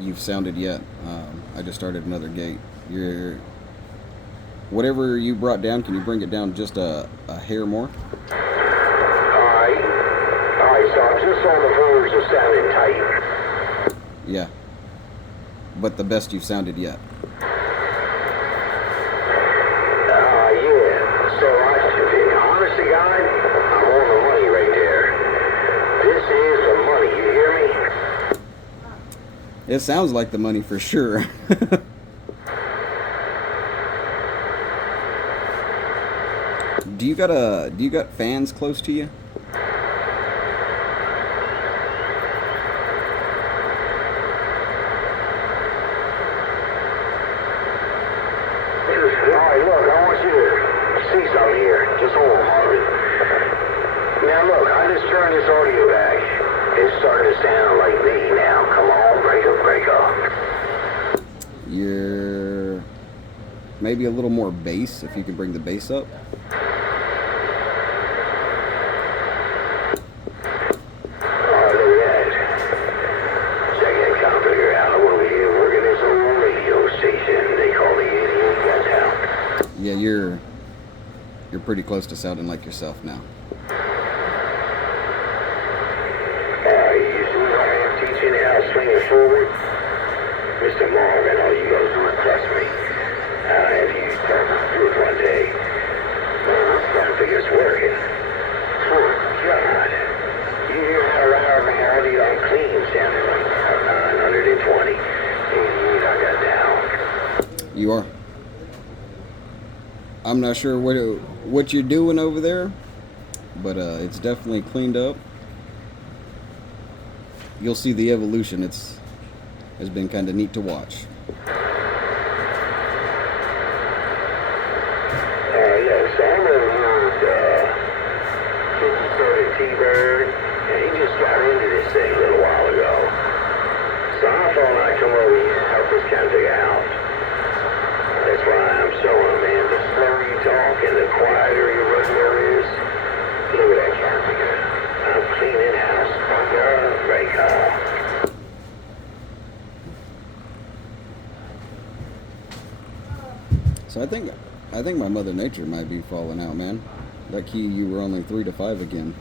you've sounded yet. I just started another gate. You're whatever you brought down. Can you bring it down just a hair more? Alright. Alright, so I'm just on the verge of sounding tight. Yeah, but the best you've sounded yet. Yeah. So honest to God, I'm on the money right there. This is the money, you hear me? It sounds like the money for sure. Do you got fans close to you? Alright, look, I want you to see something here. Just hold on, Harvey. Now look, I just turned this audio back. It's starting to sound like me now. Come on, break up, break up. You're maybe a little more bass if you can bring the bass up. Alright, look at that. Check that computer out. I'm over here working this old radio station they call the 88 Gun Town. Yeah, you're pretty close to sounding like yourself now. You see what I am teaching how to swing it forward? Mr. Marvin, all you gotta do is trust me. I'll have you talk through it one day. I'm trying to figure it's working. Oh, God. You hear how loud my Harley on clean sounding right now? 920. 88 I got down. You are. I'm not sure what you're doing over there, but it's definitely cleaned up. You'll see the evolution. It's been kind of neat to watch. Yeah, so I'm over here with 57 T-Bird, and he just got into this thing a little while ago. So I thought I'd come over here and help this kind of figure out. That's why I'm showing him, man. The slower you talk and the quieter your radio is. Look at that kind of figure. I'm cleaning house. Break off. So I think my Mother Nature might be falling out, man. That key, you were only 3 to 5 again.